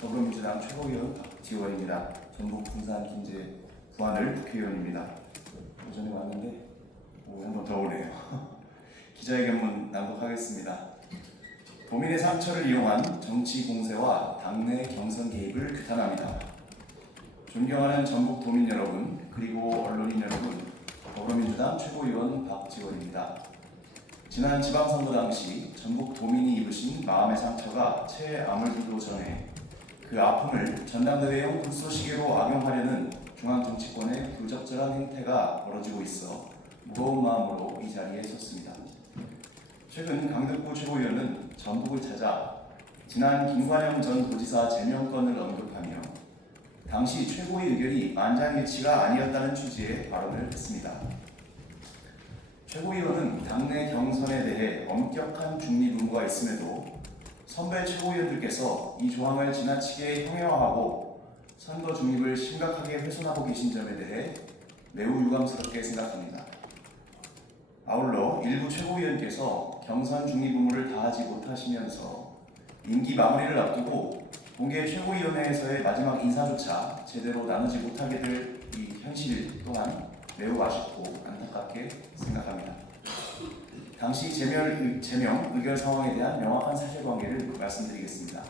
더불어민주당 최고위원 박지원입니다. 전북 군산 김제 부안을 국회의원입니다. 오전에 왔는데 한번 더 오네요. 기자회견문 낭독하겠습니다. 도민의 상처를 이용한 정치 공세와 당내 경선 개입을 규탄합니다. 존경하는 전북 도민 여러분 그리고 언론인 여러분, 더불어민주당 최고위원 박지원입니다. 지난 지방선거 당시 전북 도민이 입으신 마음의 상처가 채 아물기도 전에 그 아픔을 전당대회용 불쏘시개로 악용하려는 중앙정치권의 부적절한 행태가 벌어지고 있어 무거운 마음으로 이 자리에 섰습니다. 최근 강덕구 최고위원은 전북을 찾아 지난 김관영 전 도지사 제명건을 언급하며 당시 최고의 의견이 만장일치가 아니었다는 취지의 발언을 했습니다. 최고위원은 당내 경선에 대해 엄격한 중립 의무가 있음에도 선배 최고위원들께서 이 조항을 지나치게 형해화하고 선거 중립을 심각하게 훼손하고 계신 점에 대해 매우 유감스럽게 생각합니다. 아울러 일부 최고위원께서 경선 중립 의무를 다하지 못하시면서 임기 마무리를 앞두고 본계 최고위원회에서의 마지막 인사조차 제대로 나누지 못하게 될 이 현실 또한 매우 아쉽고 안타깝게 생각합니다. 당시 제명 의결 상황에 대한 명확한 사실관계를 말씀드리겠습니다.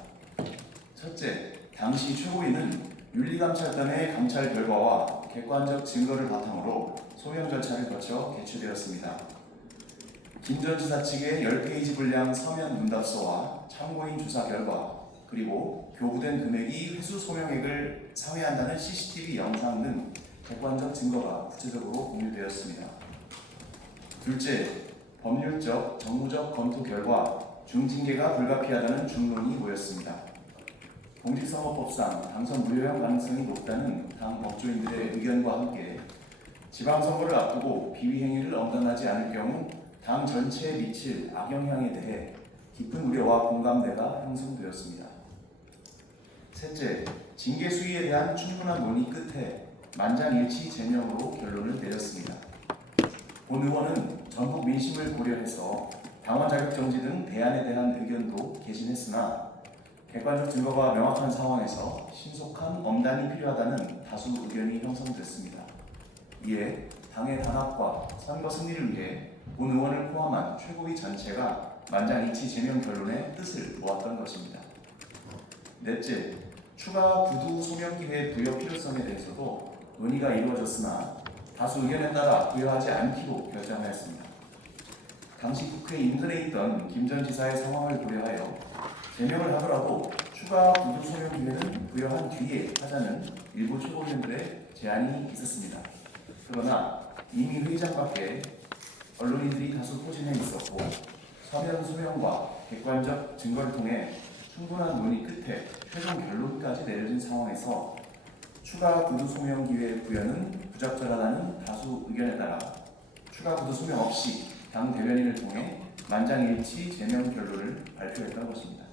첫째, 당시 최고위는 윤리감찰단의 감찰 결과와 객관적 증거를 바탕으로 소명 절차를 거쳐 개최되었습니다. 김 전 지사 측의 10페이지 분량 서면 문답서와 참고인 조사 결과, 그리고 교부된 금액이 회수 소명액을 상회한다는 CCTV 영상 등 객관적 증거가 구체적으로 공유되었습니다. 둘째, 법률적, 정무적 검토 결과 중징계가 불가피하다는 중론이 모였습니다. 공직선거법상 당선 무효형 가능성이 높다는 당 법조인들의 의견과 함께 지방선거를 앞두고 비위행위를 엄단하지 않을 경우 당 전체에 미칠 악영향에 대해 깊은 우려와 공감대가 형성되었습니다. 셋째, 징계 수위에 대한 충분한 논의 끝에 만장일치 제명으로 결론을 내렸습니다. 본 의원은 전북 민심을 고려해서 당원 자격 정지 등 대안에 대한 의견도 개진했으나 객관적 증거가 명확한 상황에서 신속한 엄단이 필요하다는 다수 의견이 형성됐습니다. 이에 당의 단합과 선거 승리를 위해 본 의원을 포함한 최고위 전체가 만장일치 제명 결론의 뜻을 모았던 것입니다. 넷째, 추가 구두 소명 기회 부여 필요성에 대해서도 논의가 이루어졌으나 다수 의견에 따라 부여하지 않기로 결정하였습니다. 당시 국회 인근에 있던 김 전 지사의 상황을 고려하여 제명을 하더라도 추가 구두 소명 기회는 부여한 뒤에 하자는 일부 최고위원들의 제안이 있었습니다. 그러나 이미 회의장 밖에 언론인들이 다수 포진해 있었고 서면 소명과 객관적 증거를 통해 충분한 논의 끝에 최종 결론까지 내려진 상황에서 추가 구두 소명 기회 부여는 부적절하다는 다수 의견에 따라 추가 구두 소명 없이 당 대변인을 통해 만장일치 제명 결론을 발표했던 것입니다.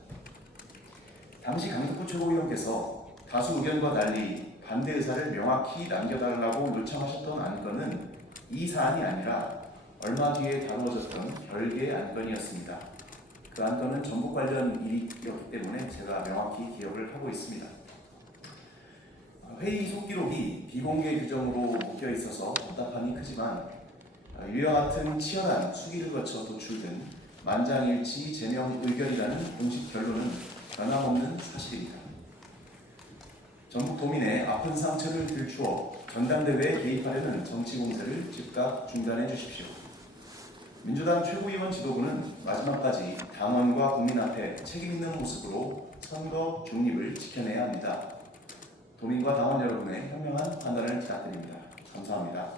당시 강덕구 최고위원께서 다수 의견과 달리 반대 의사를 명확히 남겨달라고 요청하셨던 안건은 이 사안이 아니라 얼마 뒤에 다루어졌던 별개의 안건이었습니다. 그 안건은 전북 관련 일이었기 때문에 제가 명확히 기억을 하고 있습니다. 회의 속기록이 비공개 규정으로 묶여 있어서 답답함이 크지만 이와 같은 치열한 수기를 거쳐 도출된 만장일치 제명 의결이라는 공식 결론은 변함없는 사실입니다. 전북 도민의 아픈 상처를 들추어 전당대회에 개입하려는 정치 공세를 즉각 중단해 주십시오. 민주당 최고위원 지도부는 마지막까지 당원과 국민 앞에 책임 있는 모습으로 선거 중립을 지켜내야 합니다. 도민과 당원 여러분의 현명한 판단을 부탁드립니다. 감사합니다.